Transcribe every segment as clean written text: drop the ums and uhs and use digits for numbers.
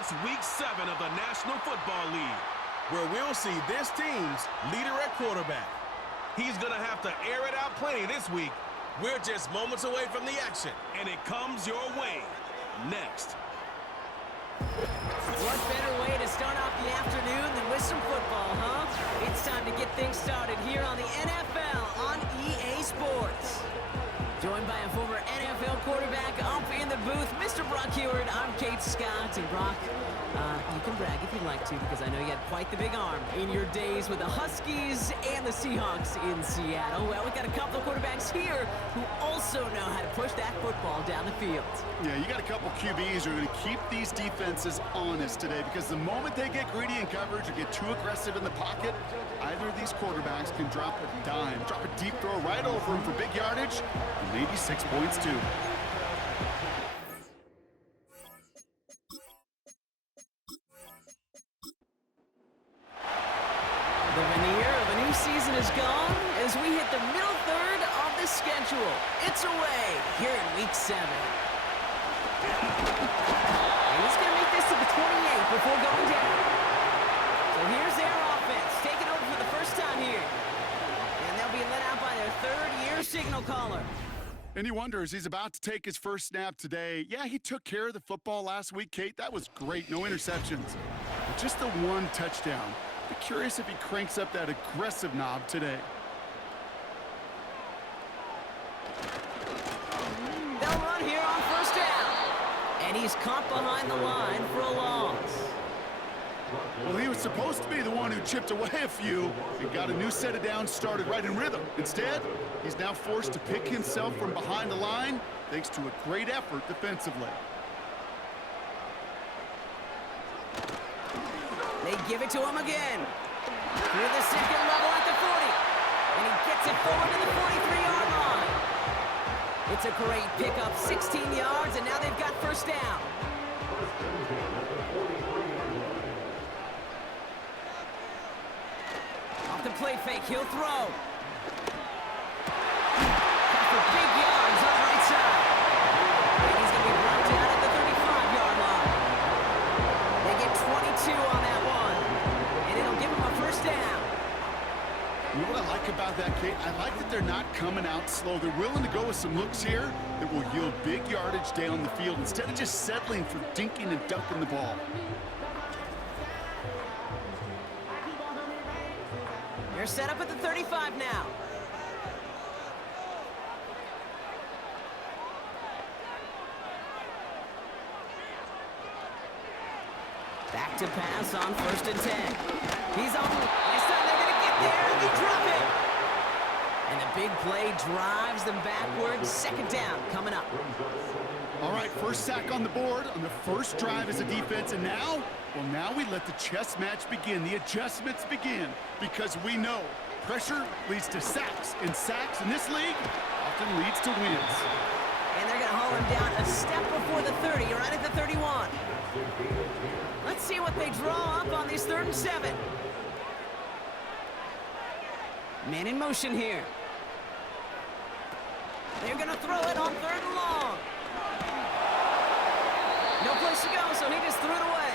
It's Week 7 of the National Football League, where we'll see this team's leader at quarterback. He's going to have to air it out plenty this week. We're just moments away from the action, and it comes your way next. What better way to start off the afternoon than with some football, huh? It's time to get things started here on the NFL on EA Sports. Joined by a former NFL quarterback up in the booth, Mr. Brock Heward. I'm Kate Scott. And Brock, you can brag if you'd like to, because I know you had quite the big arm in your days with the Huskies and the Seahawks in Seattle. Well, we've got a couple of quarterbacks here who also know how to push that football down the field. Yeah, you got a couple QBs who are going to keep these defenses honest today, because the moment they get greedy in coverage or get too aggressive in the pocket, either of these quarterbacks can drop a dime, drop a deep throw right over him for big yardage, and maybe 6 points too. The veneer of a new season is gone as we hit the middle third of the schedule. It's away here in Week 7. And he's going to make this to the 28 before going down. So here's their offense, taking over for the first time here. And they'll be let out by their third-year signal caller. And he wonders, he's about to take his first snap today. Yeah, he took care of the football last week, Kate. That was great. No interceptions. But just the one touchdown. Be curious if he cranks up that aggressive knob today. They'll run here on first down. And he's caught behind the line for a loss. Well, he was supposed to be the one who chipped away a few and got a new set of downs started right in rhythm. Instead, he's now forced to pick himself from behind the line thanks to a great effort defensively. They give it to him again. Through the second level at the 40. And he gets it forward to the 43-yard line. It's a great pickup, 16 yards, and now they've got first down. Off the play fake, he'll throw. Got for big yards on the right side. And he's going to be brought down at the 35-yard line. They get 22 on that one. And it'll give him a first down. You know what I like about that, Kate? I like that they're not coming out slow. They're willing to go with some looks here that will yield big yardage down the field instead of just settling for dinking and dunking the ball. They're set up at the 35 now. Back to pass on 1st and 10. He's on. This time they're going to get there, and they drop it. And the big play drives them backwards. Second down coming up. All right, first sack on the board on the first drive as a defense, and now, well, now we let the chess match begin. The adjustments begin, because we know pressure leads to sacks, and sacks in this league often leads to wins. And they're going to haul him down a step before the 30, right at the 31. Let's see what they draw up on these 3rd and 7. Man in motion here. They're going to throw it on 3rd and long. No place to go, so he just threw it away.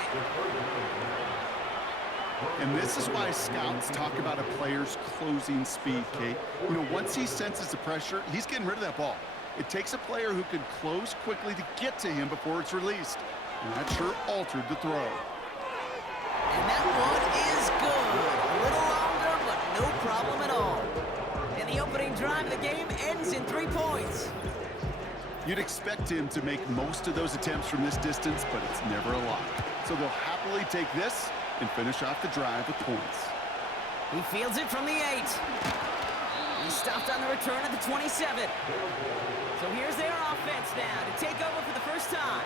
And this is why scouts talk about a player's closing speed, Kate. You know, once he senses the pressure, he's getting rid of that ball. It takes a player who can close quickly to get to him before it's released. And that sure altered the throw. And that one is good. A little longer, but no problem at all. And the opening drive of the game ends in 3 points. You'd expect him to make most of those attempts from this distance, but it's never a lot. So they'll happily take this and finish off the drive with points. He fields it from the 8. He stopped on the return at the 27. So here's their offense now to take over for the first time.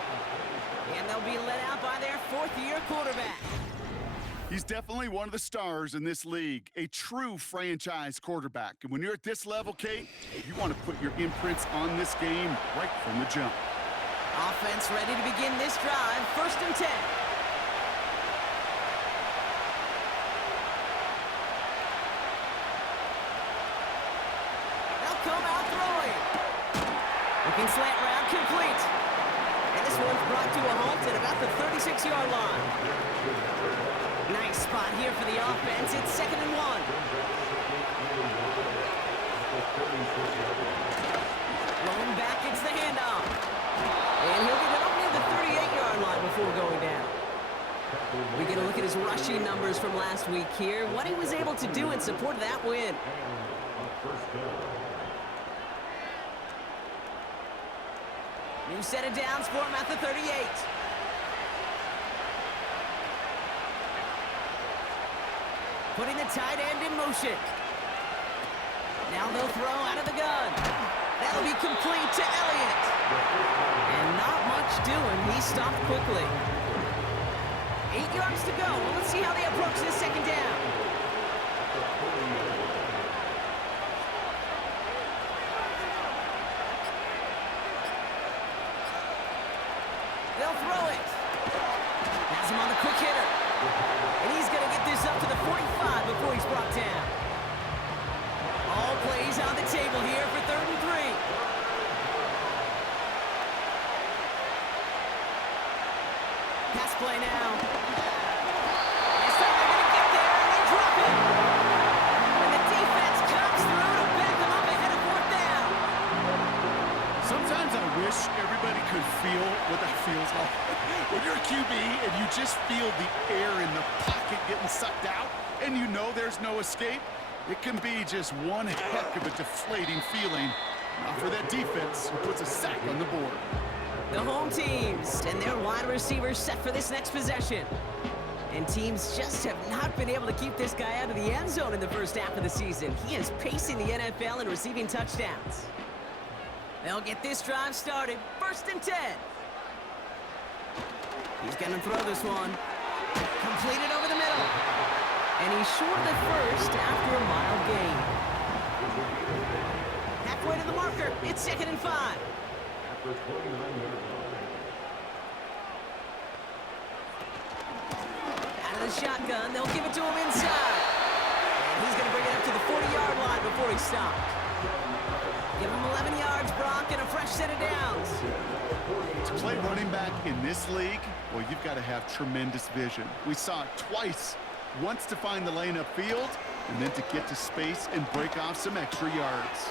And they'll be let out by their 4th-year quarterback. He's definitely one of the stars in this league, a true franchise quarterback. And when you're at this level, Kate, you want to put your imprints on this game right from the jump. Offense ready to begin this drive, 1st and 10. They'll come out throwing. Looking slant route complete. And the this one's brought to a halt at about the 36-yard line. Nice spot here for the offense. It's 2nd and 1. Rolling back, it's the handoff. And he'll get it up near the 38-yard line before going down. We get a look at his rushing numbers from last week here. What he was able to do in support of that win. New set of downs for him at the 38. Putting the tight end in motion. Now they'll throw out of the gun. That'll be complete to Elliott. And not much doing. He stopped quickly. 8 yards to go. Well, let's see how they approach this 2nd down. They'll throw it. Has him on the quick hitter. And he's going to get this up to the 45 before he's brought down. All plays on the table here for 3rd and 3. Pass play now. It's time they're going to get there, and they drop it. And the defense comes through to back them up ahead of 4th down. Sometimes I wish everybody could feel what that feels like. When you're a QB and you just feel the air in the pocket getting sucked out, and you know there's no escape, it can be just one heck of a deflating feeling. Now for that defense, who puts a sack on the board. The home teams and their wide receivers set for this next possession. And teams just have not been able to keep this guy out of the end zone in the first half of the season. He is pacing the NFL and receiving touchdowns. They'll get this drive started. 1st and 10. He's going to throw this one. Completed over the middle. And he's short of the first after a mild gain. Halfway to the marker. It's 2nd and 5. Out of the shotgun, they'll give it to him inside. And he's going to bring it up to the 40-yard line before he stopped. Give him 11 yards, Brock, and a fresh set of downs. To play running back in this league, well, you've got to have tremendous vision. We saw it twice. Once to find the lane upfield, and then to get to space and break off some extra yards.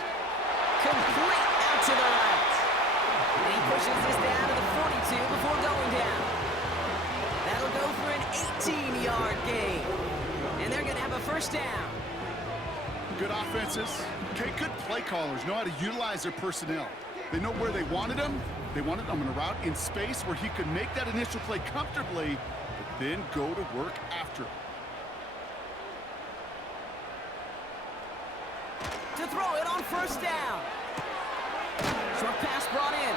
Complete out to the right. And he pushes this down to the 42 before going down. That'll go for an 18-yard gain. And they're going to have a 1st down. Good offenses. Okay, good play callers know how to utilize their personnel. They know where they wanted him. They wanted him on a route in space where he could make that initial play comfortably, but then go to work after. To throw it on 1st down. Short pass brought in.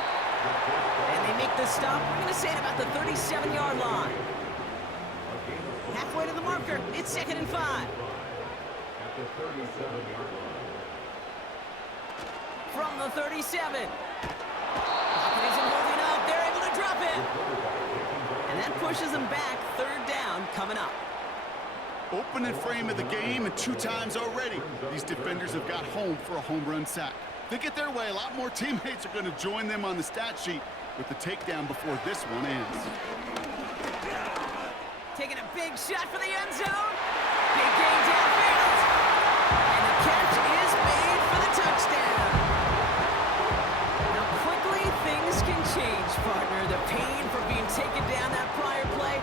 And they make the stop. We're going to say at about the 37-yard line. Halfway to the marker. It's 2nd and 5. At the 37-yard line. From the 37. Pocket isn't holding up. They're able to drop it. And that pushes them back. 3rd down coming up. Opening frame of the game, and 2 times already, these defenders have got home for a home run sack. They get their way, a lot more teammates are going to join them on the stat sheet with the takedown before this one ends. Taking a big shot for the end zone. Big gain downfield. And the catch is made for the touchdown. Now quickly things can change, partner. The pain from being taken down that prior play,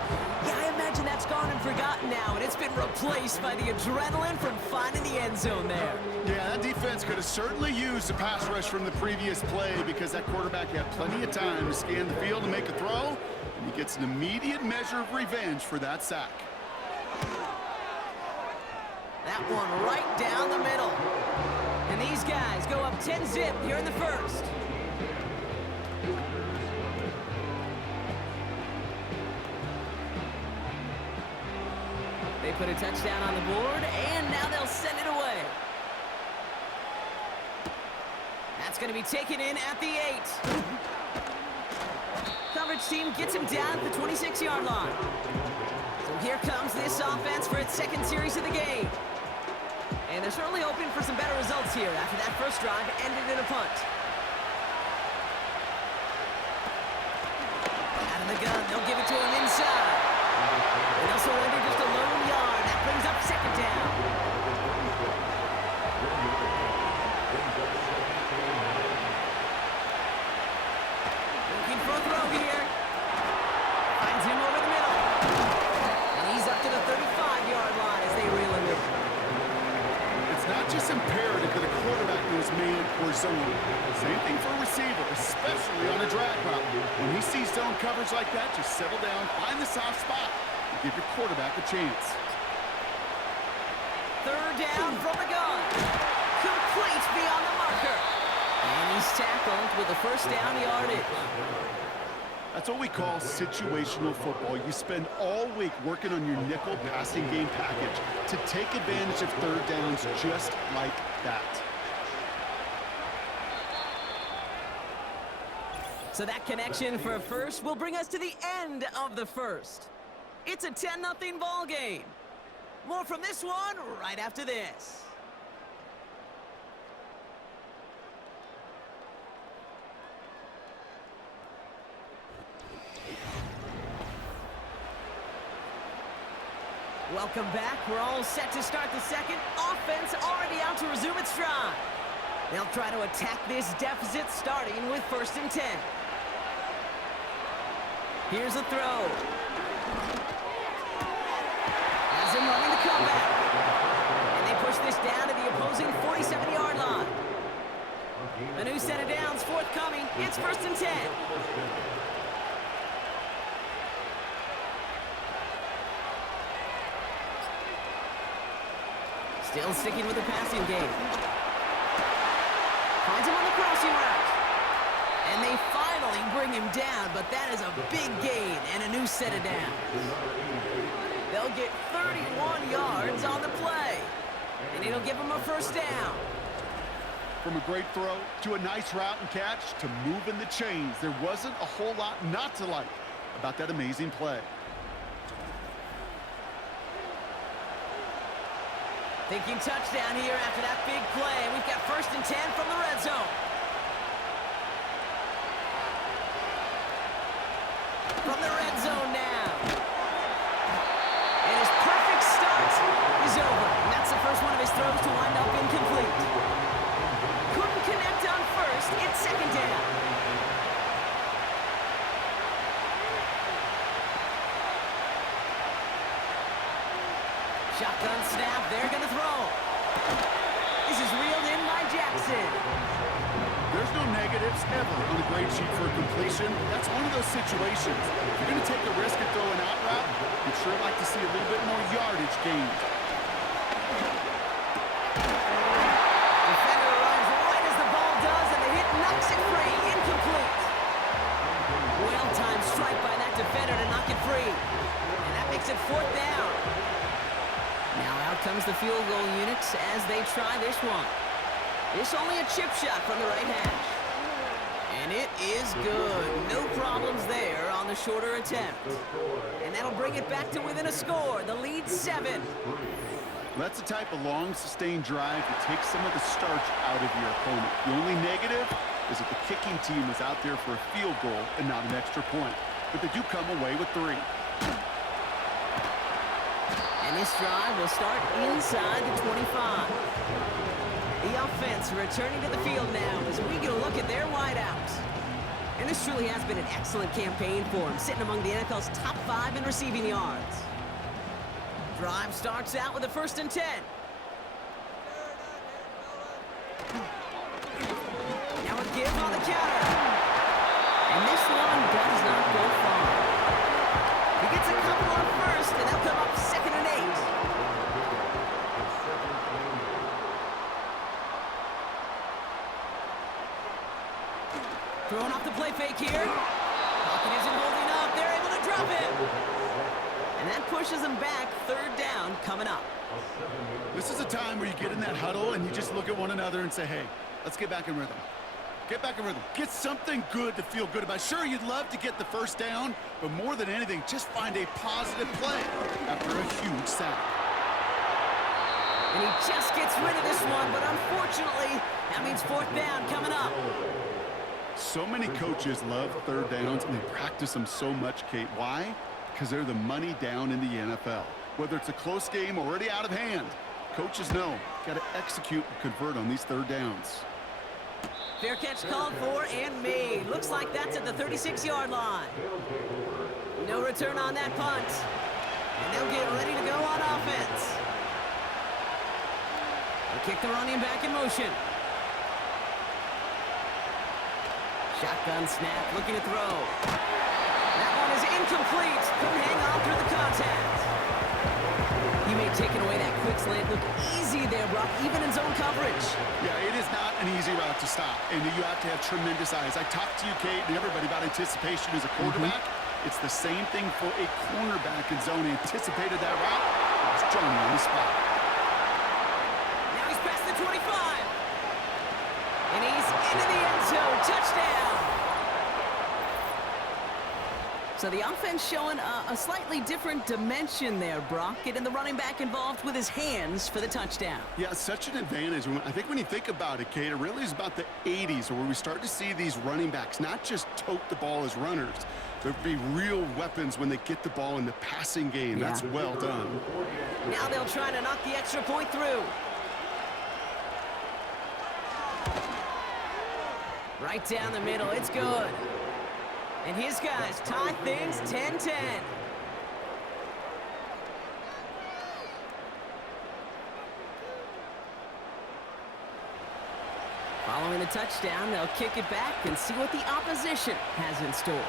yeah, I imagine that's gone and forgotten now, and it's been replaced by the adrenaline from finding the end zone there. Yeah, that defense could have certainly used the pass rush from the previous play because that quarterback had plenty of time to scan the field and make a throw, and he gets an immediate measure of revenge for that sack. That one right down the middle. And these guys go up 10-zip here in the 1st. They put a touchdown on the board, and now they'll send it away. That's going to be taken in at the 8. Coverage team gets him down at the 26-yard line. So here comes this offense for its 2nd series of the game. And they're certainly hoping for some better results here after that first drive ended in a punt. the gun. They'll give it to him inside. And they'll surrender just a lone yard. That brings up second down. Looking for a throw here. Finds him over the middle. And he's up to the 35-yard line as they reel him in. It's not just imperative that a quarterback knows man or zone. Same thing for a receiver, especially on a drag route. When he sees zone coverage like that, just settle down, find the soft spot, and give your quarterback a chance. Third down from the gun. Complete beyond the marker. And he's tackled with a first down yardage. That's what we call situational football. You spend all week working on your nickel passing game package to take advantage of third downs just like that. So that connection for a first will bring us to the end of the first. It's a 10-0 ball game. More from this one right after this. Welcome back. We're all set to start the second. Offense already out to resume its drive. They'll try to attack this deficit starting with 1st and 10. Here's a throw. Has him running the comeback. And they push this down to the opposing 47-yard line. A new set of downs forthcoming. It's 1st and 10. Still sticking with the passing game. Finds him on the crossing route. And they finally bring him down, but that is a big gain and a new set of downs. They'll get 31 yards on the play. And it'll give them a first down. From a great throw to a nice route and catch to moving the chains, there wasn't a whole lot not to like about that amazing play. Thinking touchdown here after that big play. And we've got 1st and 10 from the red zone. From the red zone now. And his perfect start is over. And that's the first one of his throws to wind up incomplete. Couldn't connect on first. It's second down. Shotgun snap, they're going to throw. This is reeled in by Jackson. There's no negatives ever on a grade sheet for a completion. That's one of those situations. If you're going to take the risk and throw an out route, you'd sure like to see a little bit more yardage gained. Defender arrives right as the ball does, and the hit knocks it free. Incomplete. Well-timed strike by that defender to knock it free. And that makes it 4th down. Now out comes the field goal units as they try this one. This only a chip shot from the right hash. And it is good. No problems there on the shorter attempt. And that'll bring it back to within a score. The lead 7. That's the type of long, sustained drive that takes some of the starch out of your opponent. The only negative is that the kicking team is out there for a field goal and not an extra point. But they do come away with 3. And this drive will start inside the 25. The offense returning to the field now as we get a look at their wideouts. And this truly has been an excellent campaign for him, sitting among the NFL's top 5 in receiving yards. Drive starts out with a 1st and 10. Now a give on the counter. And this one does not go far. He gets a couple on first, and they'll come up 2nd and 8. Throwing off the play fake here. Pocket isn't holding up. They're able to drop it. And that pushes them back. 3rd down coming up. This is a time where you get in that huddle and you just look at one another and say, hey, let's get back in rhythm. Get back in rhythm. Get something good to feel good about. Sure, you'd love to get the first down, but more than anything, just find a positive play after a huge sack. And he just gets rid of this one, but unfortunately, that means 4th down coming up. So many coaches love third downs, and they practice them so much, Kate. Why? Because they're the money down in the NFL. Whether it's a close game already out of hand, coaches know, got to execute and convert on these third downs. Fair catch called for and made. Looks like that's at the 36-yard line. No return on that punt. And they'll get ready to go on offense. They'll kick the running back in motion. Shotgun snap, looking to throw. That one is incomplete. Couldn't hang on through the contact. He may have taken away that quick slant. Look easy there, Brock, even in zone coverage. Yeah, it is not an easy route to stop, and you have to have tremendous eyes. I talked to you, Kate, and everybody about anticipation as a quarterback. It's the same thing for a cornerback in zone. He anticipated that route. It was Johnny on the spot. Now he's past the 25. And he's into the end zone. Touchdown. So the offense showing a slightly different dimension there, Brock. Getting the running back involved with his hands for the touchdown. Yeah, such an advantage. I think when you think about it, Kate, it really is about the 80s where we start to see these running backs not just tote the ball as runners. There'll be real weapons when they get the ball in the passing game. Yeah. That's well done. Now they'll try to knock the extra point through. Right down the middle. It's good. And his guys tie things 10-10. Following the touchdown, they'll kick it back and see what the opposition has in store.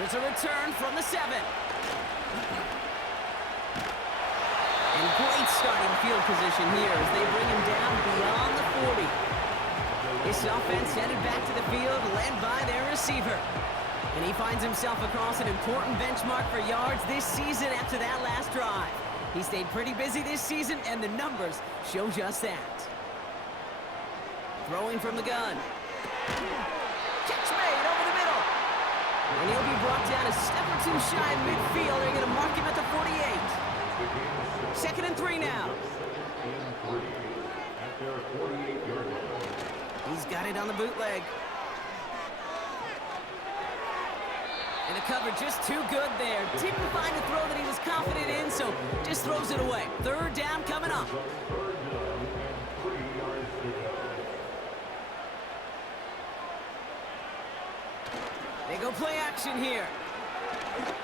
There's a return from the 7. And great starting field position here as they bring him down beyond the 40. This offense headed back to the field, led by their receiver. And he finds himself across an important benchmark for yards this season after that last drive. He stayed pretty busy this season, and the numbers show just that. Throwing from the gun. Catch made over the middle. And he'll be brought down a step or two shy in midfield. They're going to mark him at the 48. 2nd and 3 now. He's got it on the bootleg. And the cover just too good there. Didn't find a throw that he was confident in, so just throws it away. 3rd down coming up. They go play action here.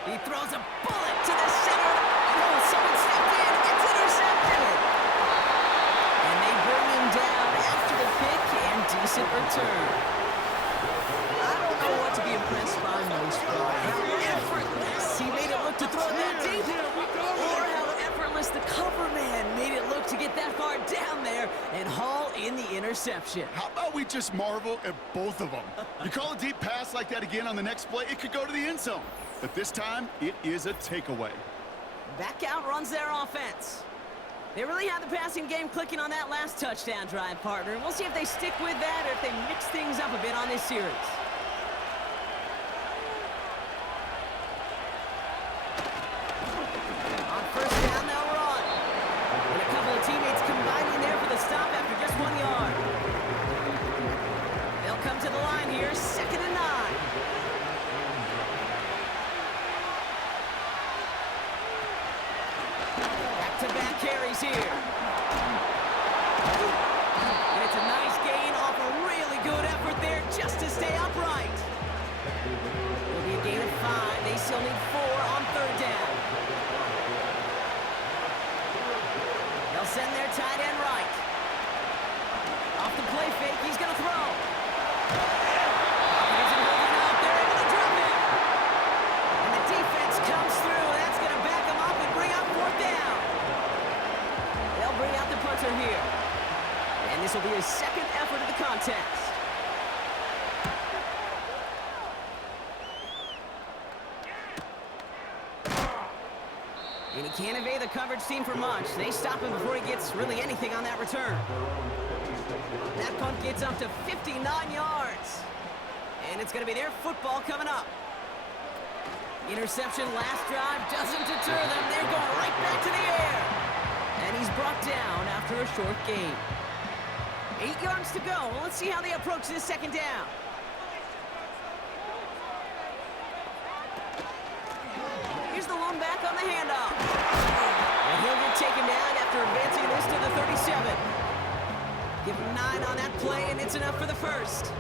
He throws a bullet to the center. Oh, someone stepped in. It's intercepted. And they bring him down after the pick and decent return. I don't know what to be impressed by most, Brian. How effortless he made it look to throw that deep. Or how effortless the cover man made it look to get that far down there and haul in the interception. How about we just marvel at both of them? You call a deep pass like that again on the next play, it could go to the end zone. But this time, it is a takeaway. Back out runs their offense. They really had the passing game clicking on that last touchdown drive, partner. And we'll see if they stick with that or if they mix things up a bit on this series. On 1st down, they'll run. And a couple of teammates combining there for the stop after just 1 yard. They'll come to the line here, 2nd and 9. Back-to-back carries here. And it's a nice gain off a really good effort there just to stay upright. It'll be a gain of 5. They still need 4 on 3rd down. They'll send their tight end right. Off the play fake, he's going to throw. Hopkins and holding up. They're able to drop him. And the defense comes through. That's going to back him up and bring up 4th down. They'll bring out the punter here. And this will be his 2nd effort of the contest. And he can't evade the coverage team for much. They stop him before he gets really anything on that return. That punt gets up to 59 yards. And it's going to be their football coming up. Interception last drive doesn't deter them. They're going right back to the air. And he's brought down after a short gain. 8-yard yards to go. Let's see how they approach this second down. Here's the lone back on the handoff. And he'll get taken down after advancing this to the 37. Give him 9 on that play, and it's enough for the first.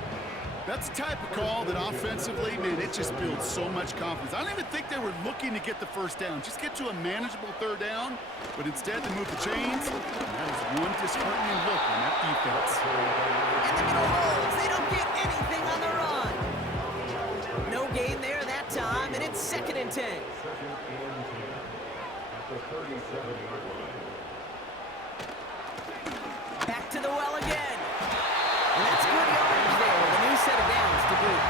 That's the type of call that offensively, man, it just builds so much confidence. I don't even think they were looking to get the first down. Just get to a manageable third down, but instead they move the chains. And that is one disheartening look on that defense. And the middle holds. They don't get anything on the run. No gain there that time, and it's 2nd and 10. Second and 10 at the 37-yard line. Back to the well again. And that's good yardage there with a new set of downs to boot.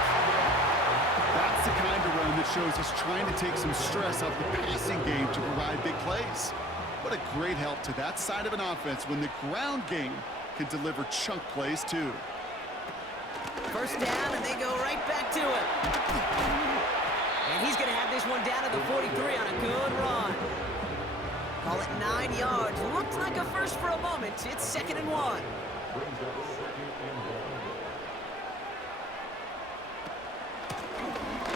That's the kind of run that shows he's trying to take some stress off the passing game to provide big plays. What a great help to that side of an offense when the ground game can deliver chunk plays too. First down, and they go right back to it. And he's going to have this one down to the 43 on a good run. Call it 9 yards. Looked like a first for a moment. It's 2nd and 1. Brings up 2nd and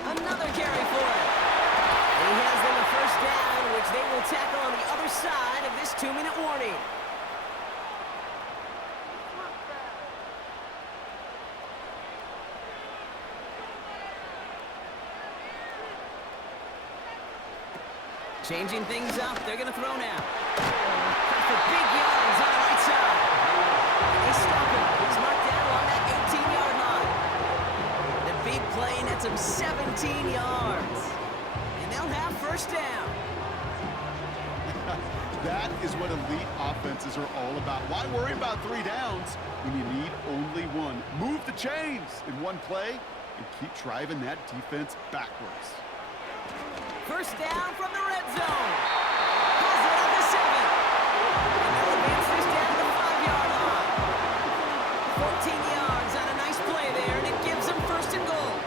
1. Another carry for it. And he has them a first down, which they will tackle on the other side of this 2-minute warning. Changing things up. They're going to throw now. For big yards on the right side. And they stop him. He's marked down on that 18-yard line. The big play nets him 17 yards. And they'll have first down. That is what elite offenses are all about. Why worry about 3 downs when you need only one? Move the chains in one play and keep driving that defense backwards. First down from the red zone. Pulls it at the 7. And they'll advance this down to the 5-yard line. 14 yards on a nice play there, and it gives them first and goal.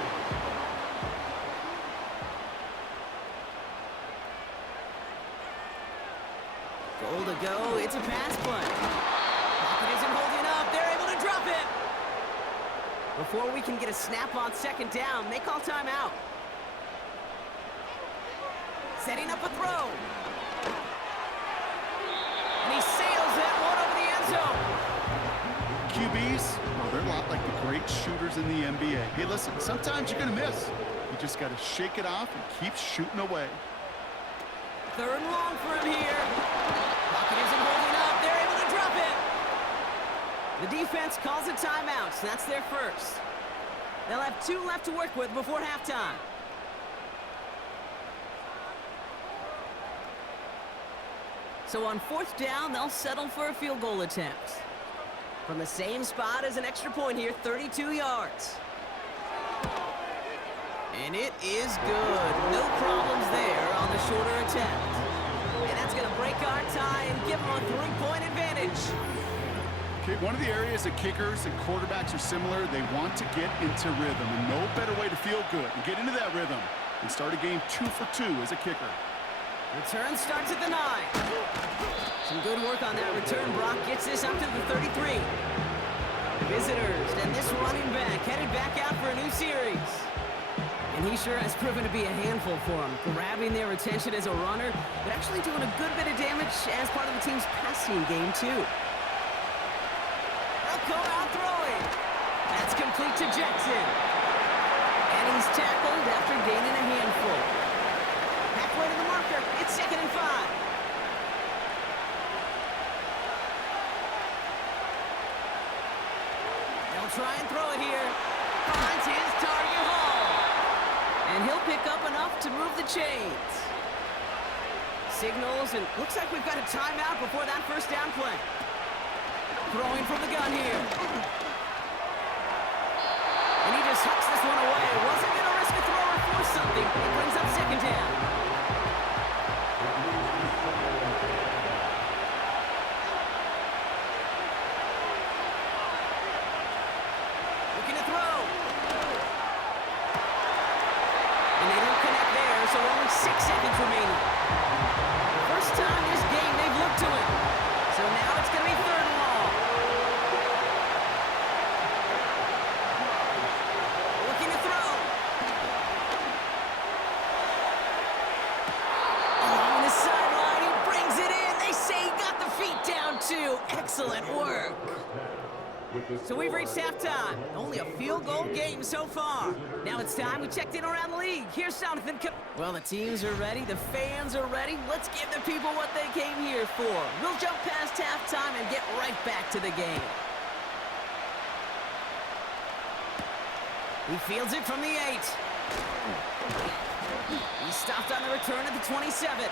Goal to go. It's a pass play. Pocket isn't holding up. They're able to drop it. Before we can get a snap on 2nd down, they call timeout. Setting up a throw. And he sails that one over the end zone. QBs, well, they're a lot like the great shooters in the NBA. Hey, listen, sometimes you're going to miss. You just got to shake it off and keep shooting away. 3rd and long for him here. Pocket isn't holding up. They're able to drop it. The defense calls a timeout, so that's their first. They'll have 2 left to work with before halftime. So on 4th down, they'll settle for a field goal attempt. From the same spot as an extra point here, 32 yards. And it is good. No problems there on the shorter attempt. And that's going to break our tie and give them a 3-point advantage. Okay, one of the areas that kickers and quarterbacks are similar, they want to get into rhythm. And no better way to feel good and get into that rhythm and start a game 2 for 2 as a kicker. Return starts at the 9. Some good work on that return. Brock gets this up to the 33. Visitors, and this running back headed back out for a new series. And he sure has proven to be a handful for them, grabbing their attention as a runner, but actually doing a good bit of damage as part of the team's passing game, too. They'll come out throwing. That's complete to Jackson. And he's tackled after gaining a handful. Halfway to the marker, it's 2nd and 5. They'll try and throw it here. Finds his target Hall. And he'll pick up enough to move the chains. Signals, and looks like we've got a timeout before that first down play. Throwing from the gun here. And he just hucks this one away. Wasn't going to risk a throw or force something. It brings up 2nd down. Looking to throw. And they don't connect there, so only 6 seconds remaining. First time this game they've looked to it. So now it's going to be 3rd and long. So we've reached halftime. Only a field goal game so far. Now it's time we checked in around the league. Here's Jonathan. Well, the teams are ready. The fans are ready. Let's give the people what they came here for. We'll jump past halftime and get right back to the game. He fields it from the 8. He stopped on the return at the 27.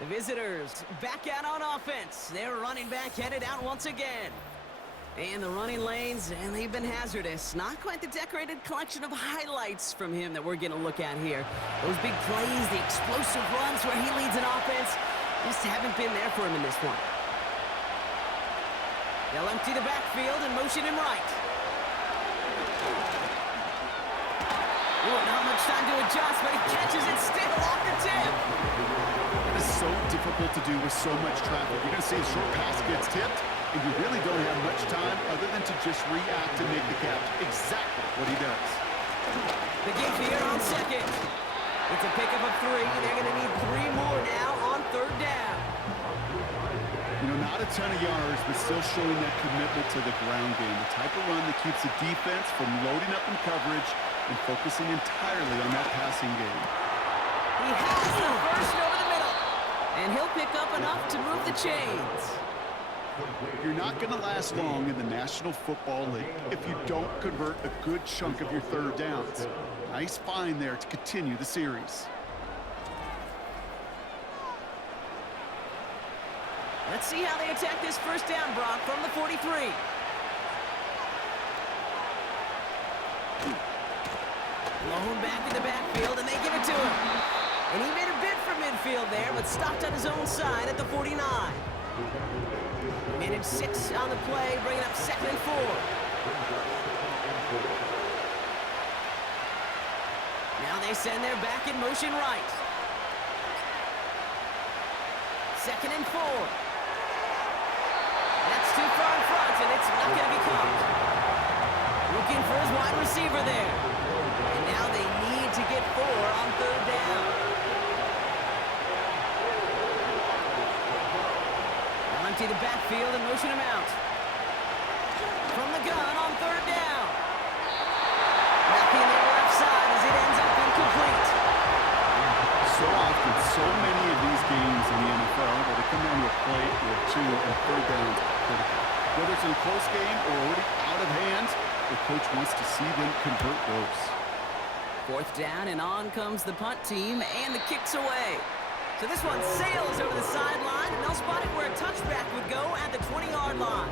The visitors back out on offense. Their running back headed out once again. And the running lanes, and they've been hazardous. Not quite the decorated collection of highlights from him that we're going to look at here. Those big plays, the explosive runs where he leads an offense, just haven't been there for him in this one. They'll empty the backfield and motion him right. Not much time to adjust, but he catches it still off the tip. It is so difficult to do with so much traffic. You're going to see a short pass gets tipped, and you really don't have much time other than to just react and make the catch. Exactly what he does. The give here on second. It's a pickup of 3. They're going to need 3 more now on third down. You know, not a ton of yards, but still showing that commitment to the ground game. The type of run that keeps the defense from loading up in coverage and focusing entirely on that passing game. He has the first over the middle, and he'll pick up enough to move the chains. You're not going to last long in the National Football League if you don't convert a good chunk of your third downs. Nice find there to continue the series. Let's see how they attack this first down, Brock, from the 43. Blown back in the backfield, and they give it to him. And he made a bid for midfield there, but stopped on his own side at the 49. Managed 6 on the play, bringing up 2nd and 4. Now they send their back in motion right. 2nd and 4. That's too far in front, and it's not going to be caught. Looking for his wide receiver there. And now they need to get 4 on third down. They'll empty the backfield and motion him out. From the gun on third down. Nothing there left side as it ends up incomplete. So often, so many of these games in the NFL where they come down to a play or 2 and third downs are critical. Whether it's in a close game or already out of hand, the coach wants to see them convert those. 4th down, and on comes the punt team, and the kick's away. So this one sails over the sideline, and they'll spot it where a touchback would go at the 20-yard line.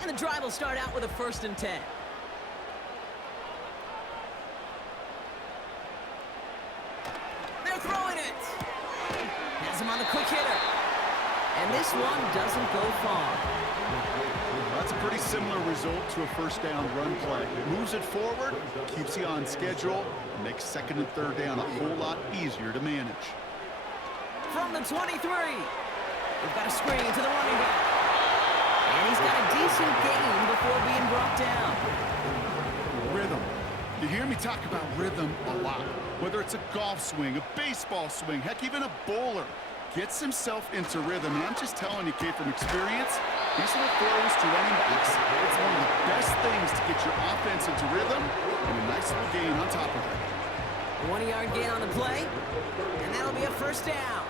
And the drive will start out with a 1st and 10. They're throwing it. Has him on the quick hitter. And this one doesn't go far. That's a pretty similar result to a first down run play. Moves it forward, keeps you on schedule, and makes 2nd and 3rd down a whole lot easier to manage. From the 23, we've got a screen to the running back. And he's got a decent gain before being brought down. Rhythm. You hear me talk about rhythm a lot. Whether it's a golf swing, a baseball swing, heck, even a bowler. Gets himself into rhythm, and I'm just telling you, kid, from experience, these little throws to running backs, it's one of the best things to get your offense into rhythm, and a nice little gain on top of it. A 1-yard gain on the play, and that'll be a 1st down.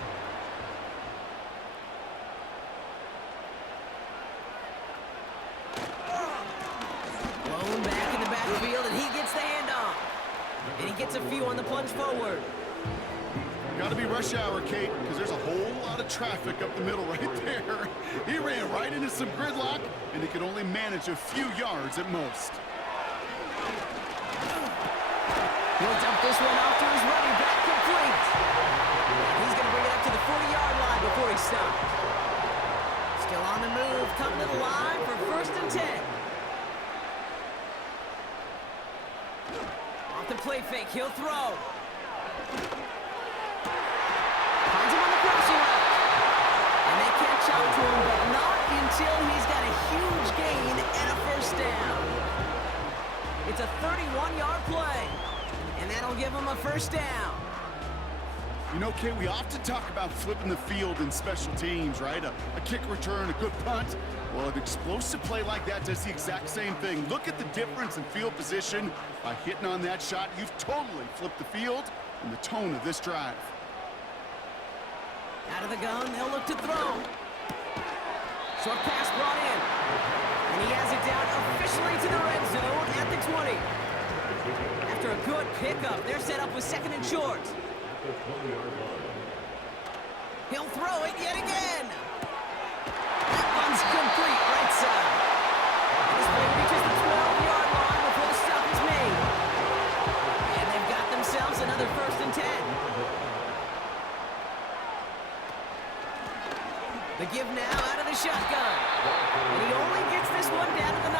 Blown back in the backfield, and he gets the handoff. And he gets a few on the plunge forward. Got to be rush hour, Kate, because there's a whole lot of traffic up the middle right there. He ran right into some gridlock, and he could only manage a few yards at most. He'll dump this one off to his running back, complete. He's going to bring it up to the 40-yard line before he stopped. Still on the move, coming to the line for 1st and 10. Off the play fake, he'll throw. Finds him on the crossing route. And they catch up to him, but not until he's got a huge gain and a 1st down. It's a 31-yard play, and that'll give him a 1st down. You know, Kay, we often talk about flipping the field in special teams, right? A kick return, a good punt. Well, an explosive play like that does the exact same thing. Look at the difference in field position. By hitting on that shot, you've totally flipped the field and the tone of this drive. Out of the gun, they'll look to throw. Short pass brought in. And he has it down officially to the red zone at the 20. After a good pickup, they're set up with 2nd and short. He'll throw it yet again. That one's complete right side. This play reaches the 12-yard line before the stop is made. And they've got themselves another 1st and 10. The give now out of the shotgun. And he only gets this one down to the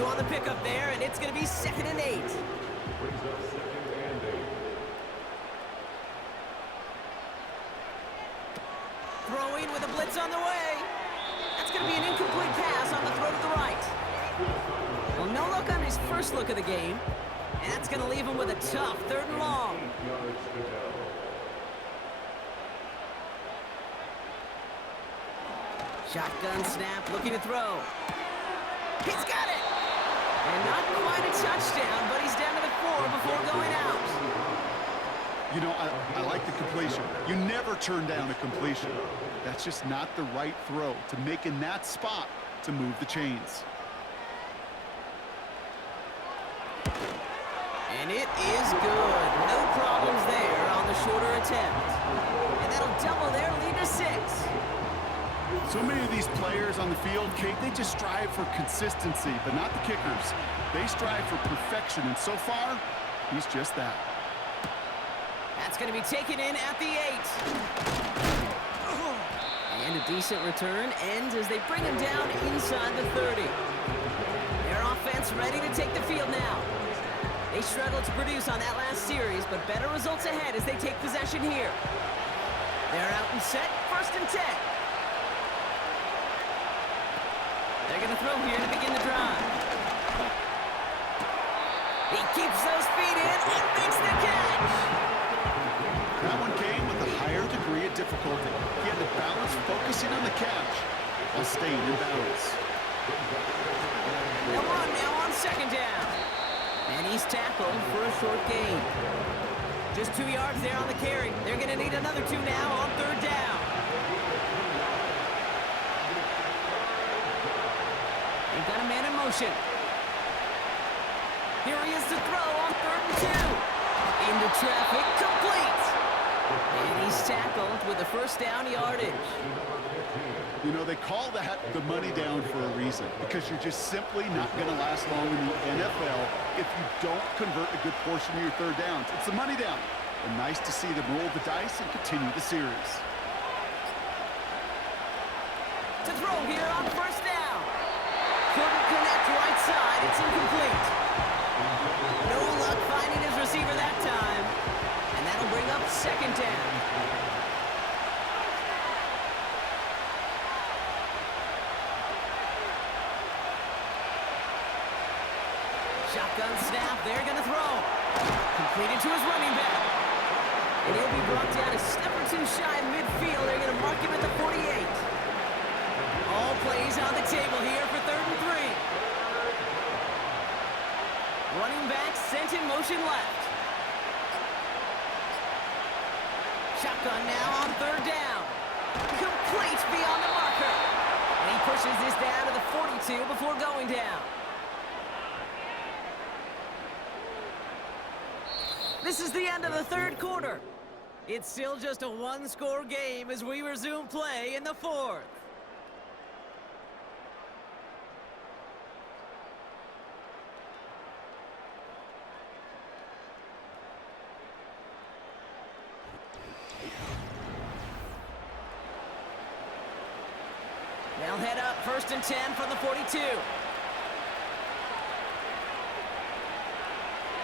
9. 2 on the pickup there, and it's going to be 2nd and 8. Throwing with a blitz on the way. That's going to be an incomplete pass on the throw to the right. Well, no look on his first look of the game. And that's going to leave him with a tough 3rd and long. Shotgun snap, looking to throw. He's got it! And not quite a touchdown, but he's down to the 4 before going out. You know, I like the completion. You never turn down a completion. That's just not the right throw to make in that spot to move the chains. And it is good. No problems there on the shorter attempt. And that'll double their lead to 6. So many of these players on the field, Kate, they just strive for consistency, but not the kickers. They strive for perfection, and so far, he's just that. That's going to be taken in at the 8. And a decent return ends as they bring him down inside the 30. Their offense ready to take the field now. They struggled to produce on that last series, but better results ahead as they take possession here. They're out and set, 1st and 10. They're going to throw here to begin the drive. He keeps those feet in and makes the catch. That one came with a higher degree of difficulty. He had to balance focusing on the catch while staying in balance. They'll run now on 2nd down. And he's tackled for a short gain. Just 2 yards there on the carry. They're going to need another 2 now on 3rd down. They've got a man in motion. Here he is to throw on 3rd and 2. Into traffic, complete. And he's tackled with the 1st down yardage. You know, they call that the money down for a reason, because you're just simply not going to last long in the NFL if you don't convert a good portion of your 3rd downs. It's the money down. And nice to see them roll the dice and continue the series. To throw here on 1st down. Couldn't connect right side. It's incomplete. No luck finding his receiver that time. And that'll bring up 2nd down. Shotgun snap. They're going to throw. Completed to his running back. And he'll be brought down a step or 2 shy of midfield. They're going to mark him at the 48. All plays on the table here for 3rd and 3. Running back sent in motion left. Shotgun now on 3rd down. Complete beyond the marker. And he pushes this down to the 42 before going down. This is the end of the 3rd quarter. It's still just a 1-score game as we resume play in the 4th. They'll head up 1st and 10 from the 42.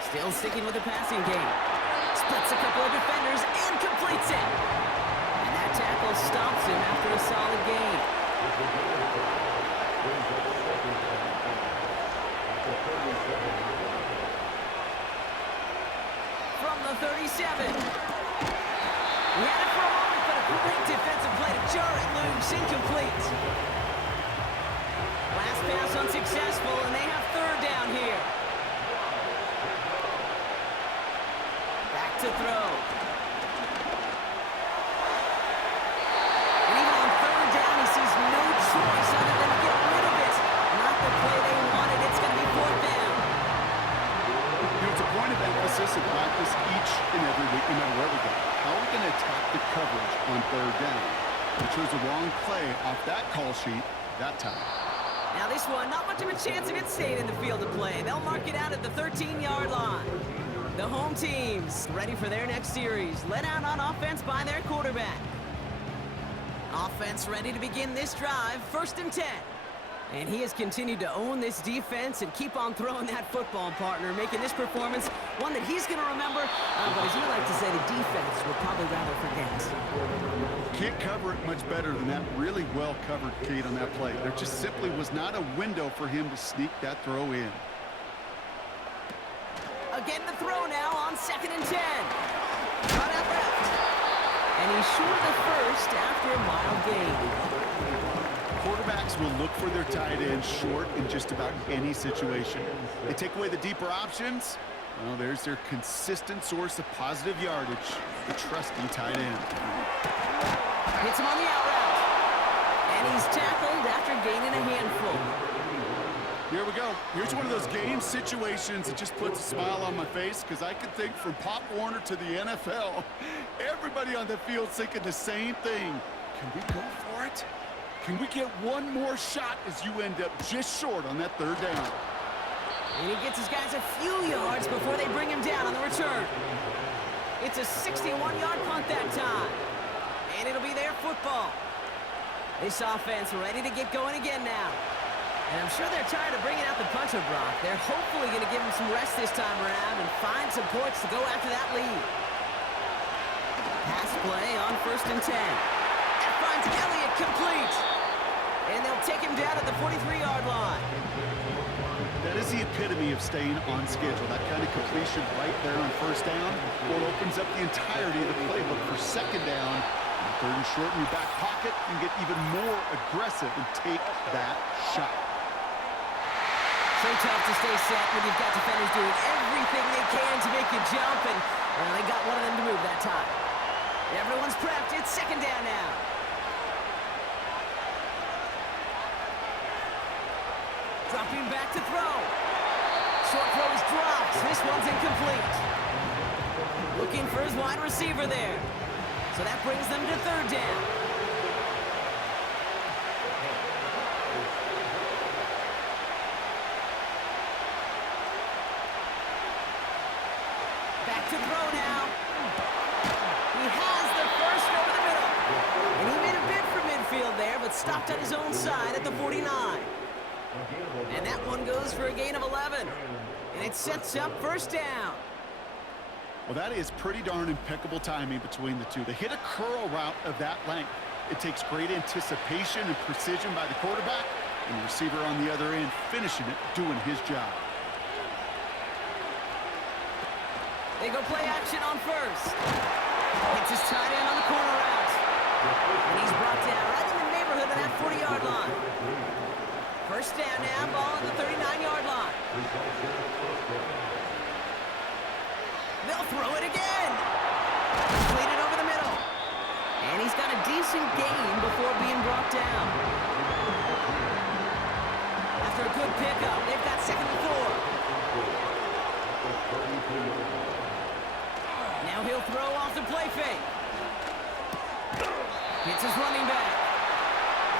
Still sticking with the passing game. Splits a couple of defenders and completes it. And that tackle stops him after a solid gain. From the 37. He had it for a moment, but a great defensive play to jar it loose. Incomplete. Last pass unsuccessful, and they have third down here. Back to throw. And even on third down, he sees no choice other than to get rid of it. Not the play they wanted. It's going to be fourth down. It's a point of emphasis in practice each and every week, no matter where we go. How are we going to attack the coverage on third down? We chose the wrong play off that call sheet that time. Now this one, not much of a chance of it staying in the field of play. They'll mark it out at the 13-yard line. The home team's ready for their next series. Led out on offense by their quarterback. Offense ready to begin this drive, 1st and 10. And he has continued to own this defense and keep on throwing that football, partner, making this performance one that he's going to remember. But as you like to say, the defense would probably rather forget. Can't cover it much better than that really well-covered Kate on that play. There just simply was not a window for him to sneak that throw in. Again, the throw now on 2nd and 10. Run out left. And he's short of the first after a mild gain. Quarterbacks will look for their tight end short in just about any situation. They take away the deeper options. Well, there's their consistent source of positive yardage, the trusty tight end. Hits him on the out route. And he's tackled after gaining a handful. Here we go. Here's one of those game situations that just puts a smile on my face because I can think from Pop Warner to the NFL. Everybody on the field thinking the same thing. Can we go for it? Can we get one more shot as you end up just short on that third down? And he gets his guys a few yards before they bring him down on the return. It's a 61-yard punt that time. And it'll be their football. This offense ready to get going again now. And I'm sure they're tired of bringing out the punter, Brock. They're hopefully going to give him some rest this time around and find some points to go after that lead. Pass play on 1st and 10. That finds Elliott complete. And they'll take him down at the 43-yard line. That is the epitome of staying on schedule. That kind of completion right there on 1st down. Well, it opens up the entirety of the playbook for 2nd down. 3rd and short in your back pocket and get even more aggressive and take that shot. So tough to stay set when you've got defenders doing everything they can to make you jump, and well, they got one of them to move that time. Everyone's prepped. It's 2nd down now. Dropping back to throw. Short throw is dropped. This one's incomplete. Looking for his wide receiver there. So that brings them to 3rd down. Back to throw now. He has the first over the middle. And he made a bid for midfield there, but stopped on his own side at the 49. And that one goes for a gain of 11. And it sets up 1st down. Well, that is pretty darn impeccable timing between the two. They hit a curl route of that length. It takes great anticipation and precision by the quarterback, and the receiver on the other end finishing it, doing his job. They go play action on 1st. Hits his tight end on the corner route. And he's brought down right in the neighborhood of that 40-yard line. 1st down now, ball at the 39-yard line. They'll throw it again. Completed over the middle. And he's got a decent gain before being brought down. After a good pickup, they've got 2nd and 4. Now he'll throw off the play fake. Hits his running back.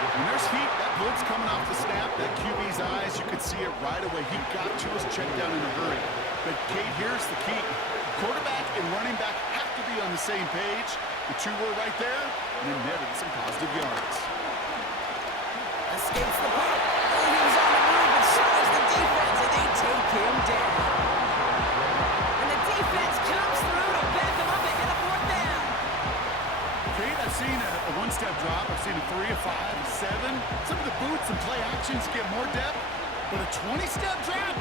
When there's heat, that blitz coming off the snap, that QB's eyes, you could see it right away. He got to his check down in a hurry. But, Kate, here's the key. Quarterback and running back have to be on the same page. The two were right there, and it netted some positive yards. Escapes the punt. Oh, he was on the move, but so is the defense, and they take him down. And the defense comes through to back him up ahead of 4th down. Kate, I've seen a one-step drop. I've seen a 3, a 5, a 7. Some of the boots and play actions get more depth, but a 20-step drop?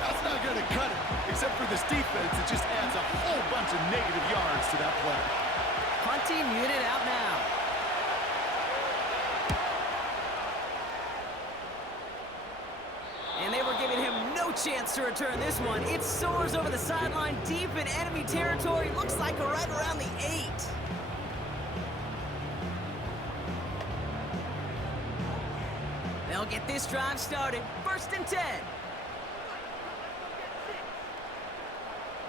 That's not going to cut it. Except for this defense, it just adds a whole bunch of negative yards to that play. Punt team unit out now. And they were giving him no chance to return this one. It soars over the sideline deep in enemy territory. Looks like right around the 8. They'll get this drive started. 1st and 10.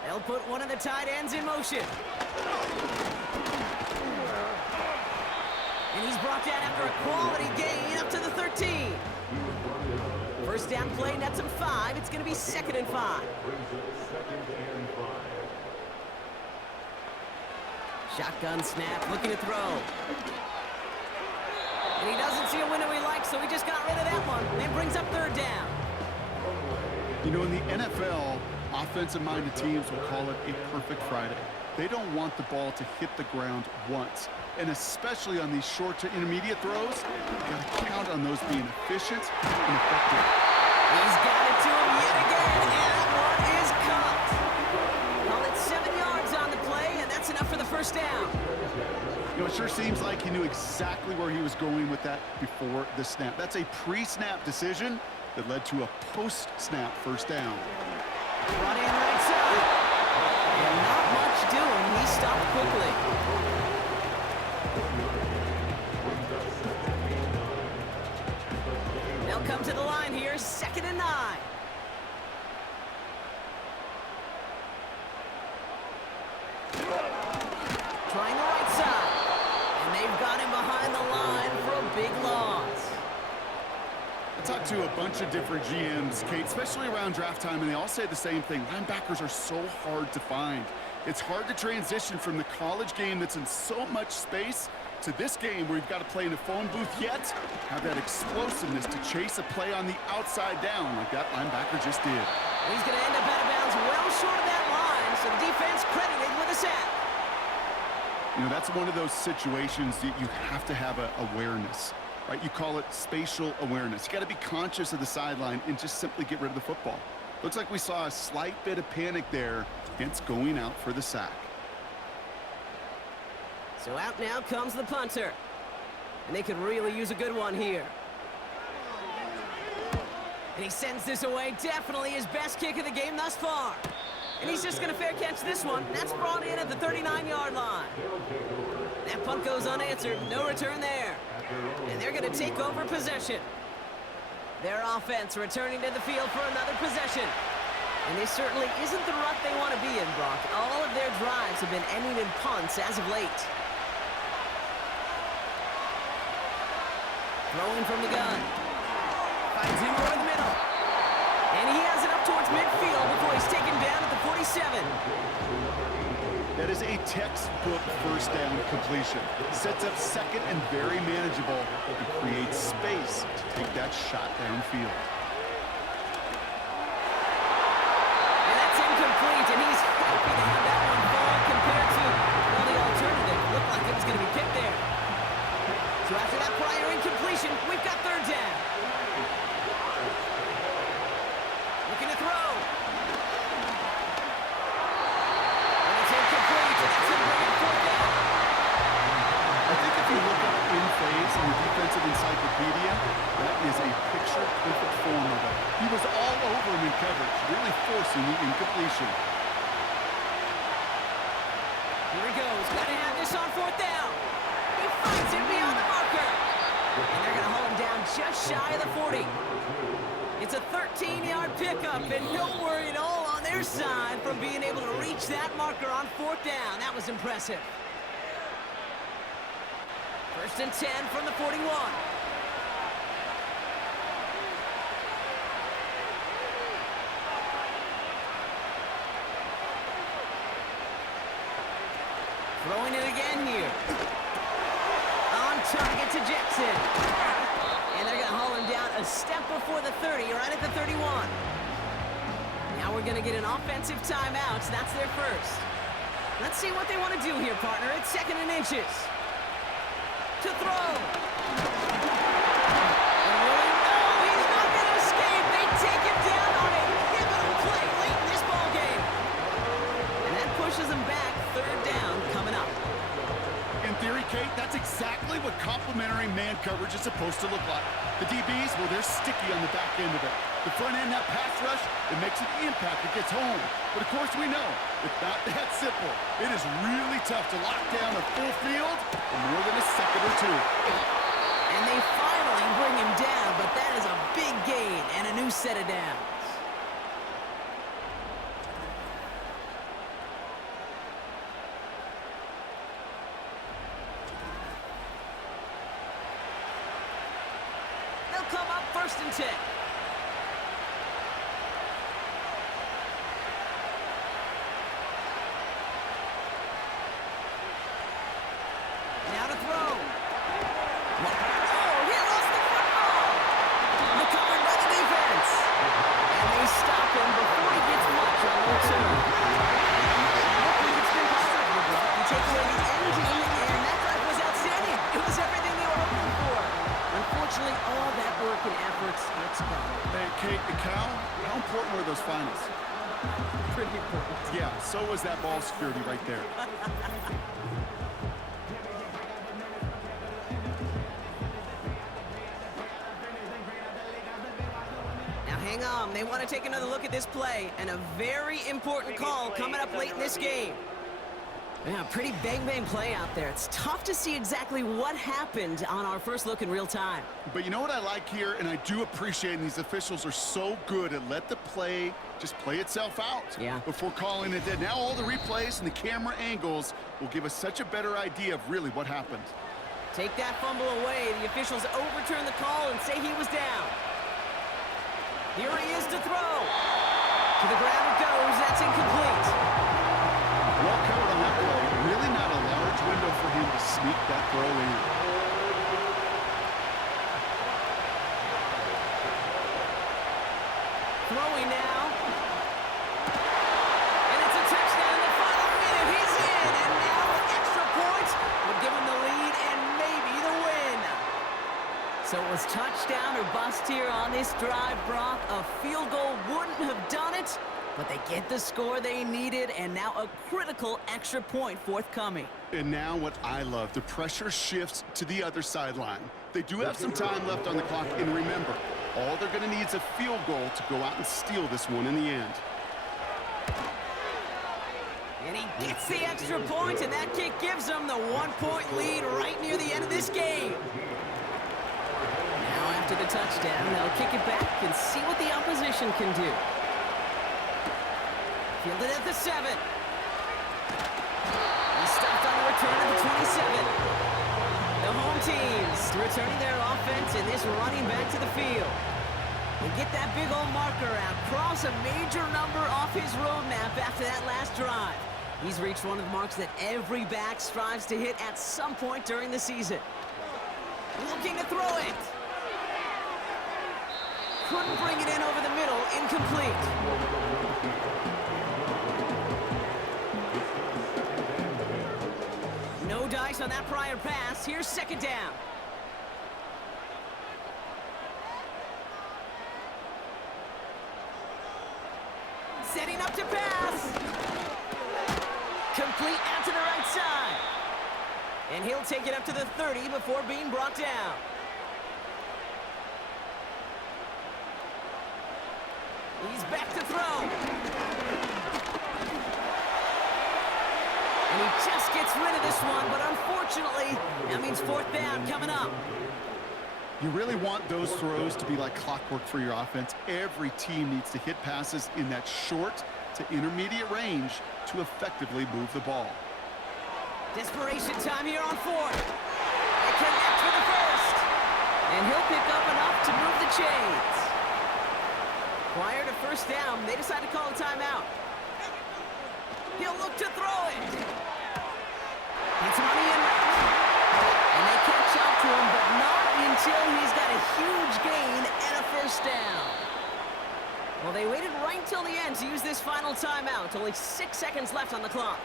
They'll put one of the tight ends in motion. And he's brought down after a quality gain up to the 13. 1st down play nets him 5. It's going to be 2nd and 5. Shotgun snap, looking to throw. And he doesn't see a window he likes, so he just got rid of that one. And brings up 3rd down. You know, in the NFL, offensive-minded teams will call it a perfect Friday. They don't want the ball to hit the ground once. And especially on these short to intermediate throws, you've got to count on those being efficient and effective. He's got it to him yet again, and that one is caught. Call it 7 yards on the play, and that's enough for the 1st down. You know, it sure seems like he knew exactly where he was going with that before the snap. That's a pre-snap decision that led to a post-snap 1st down. Brought in right side. And not much doing. He stopped quickly. They'll come to the line here. 2nd and 9. Trying the right side. And they've got him behind the line for a big loss. I talked to a bunch of different GMs, Kate, especially around draft time, and they all say the same thing. Linebackers are so hard to find. It's hard to transition from the college game that's in so much space to this game where you've got to play in a phone booth yet have that explosiveness to chase a play on the outside down like that linebacker just did. He's going to end up out of bounds well short of that line, so the defense credited with a sack. You know, that's one of those situations that you have to have awareness. Right, you call it spatial awareness. You got to be conscious of the sideline and just simply get rid of the football. Looks like we saw a slight bit of panic there, hence going out for the sack. So out now comes the punter. And they could really use a good one here. And he sends this away. Definitely his best kick of the game thus far. And he's just going to fair catch this one. That's brought in at the 39-yard line. That punt goes unanswered. No return there. And they're going to take over possession. Their offense returning to the field for another possession. And this certainly isn't the rut they want to be in, Brock. All of their drives have been ending in punts as of late. Throwing from the gun. Finds him over the middle. And he has it up towards midfield before he's taken down at the 47. That is a textbook 1st down completion. Sets up 2nd and very manageable and creates space to take that shot downfield. And that's incomplete, and he's happy to have that one fall compared to, well, the alternative. Looked like it was going to be picked there. So after that prior incompletion, we've got 3rd down. Looking to throw. I think if you look up in phase in the defensive encyclopedia, that is a picture-perfect form of it. He was all over him in coverage, really forcing the incompletion. Here he goes. Got to have this on 4th down. He finds it beyond the marker. And they're going to haul him down just shy of the 40. It's a 13-yard pickup, and no worry at all on their side from being able to reach that marker on 4th down. That was impressive. 1st and 10 from the 41. Throwing it again here. On target to Jackson. And they're going to haul him down a step before the 30, right at the 31. Now we're going to get an offensive timeout. So that's their 1st. Let's see what they want to do here, partner. It's 2nd and inches. To throw. Oh, he's not going to escape. They take him down on a pivotal play late in this ball game. And that pushes him back. 3rd down coming up. That's exactly what complementary man coverage is supposed to look like. The DBs, well, they're sticky on the back end of it. The front end, that pass rush, it makes an impact. It gets home. But, of course, we know it's not that simple. It is really tough to lock down a full field for more than a second or two. And they finally bring him down, but that is a big gain and a new set of downs. They'll come up 1st and 10. Now to throw. Oh, he lost the football. Recovered by the defense. And they stop him before he gets much on the return. It's been conservative, bro. You take away the engine, and that drive was outstanding. It was everything they were hoping for. Unfortunately, all that work and efforts, it's gone. Hey, Kate and Cal, how important were those finals? Pretty important. Yeah, so was that ball security right there. Now hang on, they want to take another look at this play, and a very important call coming up late in this game. Yeah, pretty bang-bang play out there. It's tough to see exactly what happened on our first look in real time. But you know what I like here, and I do appreciate, and these officials are so good at let the play just play itself out before calling it dead. Now all the replays and the camera angles will give us such a better idea of really what happened. Take that fumble away. The officials overturn the call and say he was down. Here he is to throw. To the ground it goes. That's incomplete. Well covered on that play. Really not a large window for him to sneak that throw in. Throwing now. And it's a touchdown in the final minute. He's in. And now with extra points would give him the lead and maybe the win. So it was touchdown or bust here on this drive, Brock. A field goal wouldn't have done it, but they get the score they needed, and now a critical extra point forthcoming. And now what I love, the pressure shifts to the other sideline. They do have some time left on the clock, and remember, all they're going to need is a field goal to go out and steal this one in the end. And he gets the extra point, and that kick gives them the 1-point lead right near the end of this game. Now after the touchdown, they'll kick it back and see what the opposition can do. Fielded at the 7. He stopped on the return at the 27. The home teams returning their offense and this running back to the field. They get that big old marker out, cross a major number off his roadmap after that last drive. He's reached one of the marks that every back strives to hit at some point during the season. Looking to throw it. Couldn't bring it in over the middle, incomplete. No dice on that prior pass. Here's 2nd down. Setting up to pass. Complete out to the right side. And he'll take it up to the 30 before being brought down. He's back to throw. And he just gets rid of this one, but unfortunately, that means 4th down coming up. You really want those throws to be like clockwork for your offense. Every team needs to hit passes in that short to intermediate range to effectively move the ball. Desperation time here on 4th. They connect for the 1st. And he'll pick up enough to move the chains. Prior to 1st down, they decide to call a timeout. He'll look to throw it. It's money in route. And they catch up to him, but not until he's got a huge gain and a 1st down. Well, they waited right until the end to use this final timeout. Only 6 seconds left on the clock.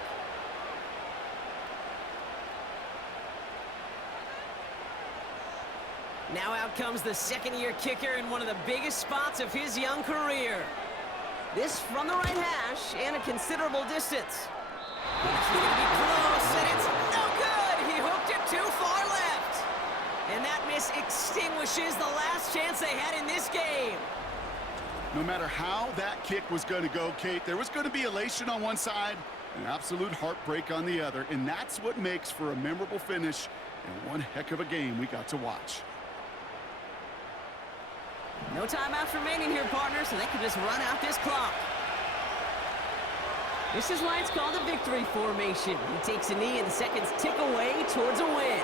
Now out comes the 2nd-year kicker in one of the biggest spots of his young career. This from the right hash and a considerable distance. It's going to be close, and it's no good. He hooked it too far No matter how that kick was going to go, Kate, there was going to be elation on one side and absolute heartbreak on the other, and that's what makes for a memorable finish and one heck of a game we got to watch. No timeouts remaining here, partner, so they can just run out this clock. This is why it's called a victory formation. He takes a knee and the seconds tick away towards a win.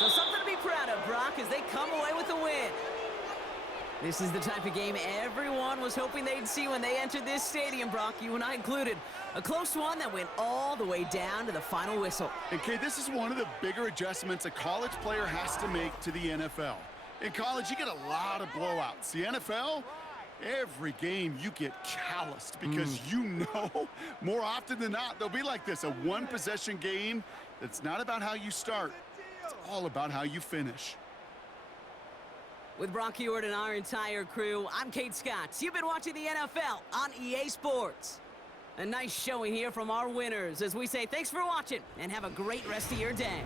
So something to be proud of, Brock, as they come away with a win. This is the type of game everyone was hoping they'd see when they entered this stadium, Brock, you and I included. A close one that went all the way down to the final whistle. And Kate, this is one of the bigger adjustments a college player has to make to the NFL. In college, you get a lot of blowouts. The NFL, every game you get calloused because you know more often than not they'll be like this, a one-possession game that's not about how you start. It's all about how you finish. With Brock Heward and our entire crew, I'm Kate Scott. You've been watching the NFL on EA Sports. A nice showing here from our winners as we say thanks for watching and have a great rest of your day.